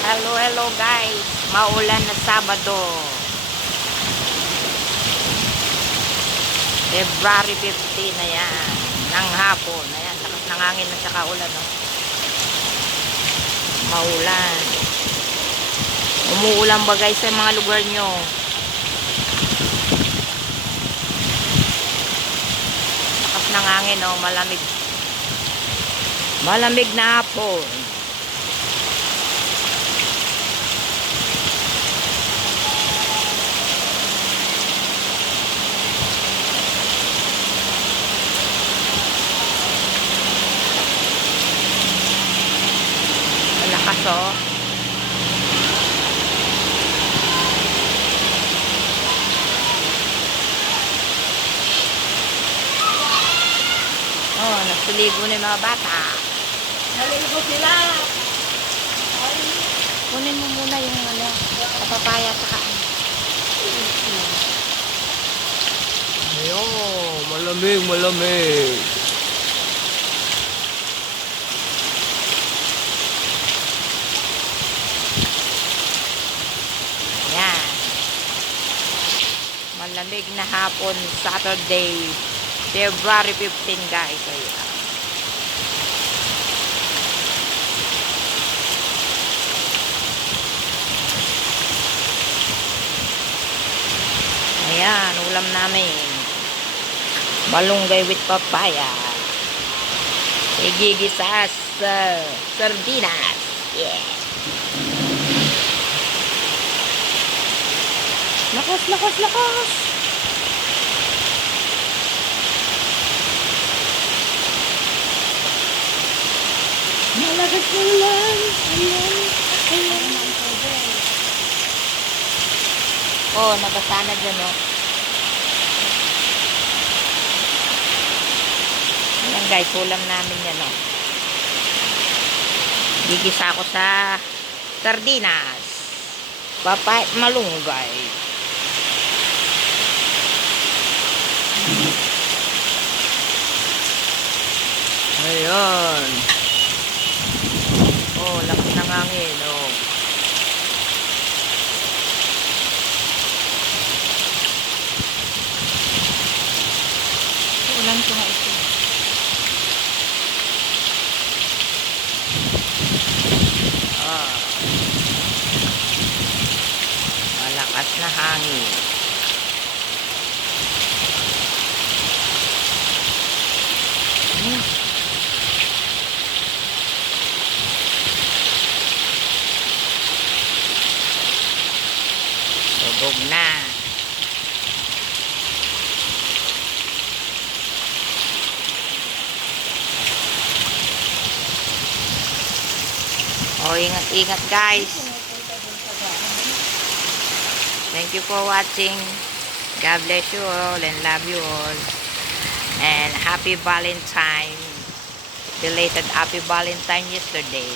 Hello, hello guys. Maulan na Sabado. February 15 na yan. Ng hapon. Ayan, lakas ng hangin at saka ulan. No? Maulan. Umuulan ba guys sa mga lugar nyo? Lakas ng hangin, no? Malamig. Malamig na hapon. Malakas, oh. Oh, nagsuligo na yung mga bata. Naligo sila. Kunin mo muna yung papaya sa kain. Ayun, malamig, malamig. Ayan. Malamig na hapon, Saturday, February 15 guys. Ayan. Ayan, ulam namin. Malunggay with papaya. Igigisa sa sardinas. Yeah. Lakas, lakas, lakas. Malakas na ulan. Ayan. Ayan. Oh, nabasa na dyan, oh. Ayan guys, ulam namin yan, oh. Gigisa ko sa sardinas. Papay, malunggay. Ayan. Oh, lakas ng hangin, oh. Ulan ko nga ito. Ah. Malakas na hangin. Tubog na. Oh, ingat-ingat guys. Thank you for watching. God bless you all and love you all. And happy Valentine. Belated happy Valentine yesterday.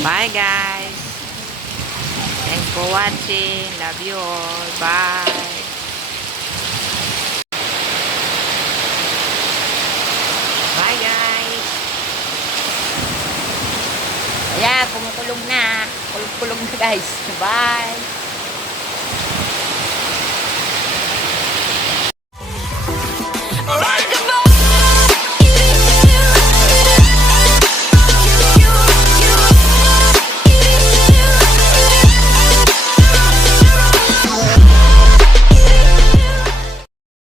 Bye guys. Thanks for watching. Love you all. Bye. Bye guys. Ayan, kumukulog na. Kulog-kulog na guys. Bye.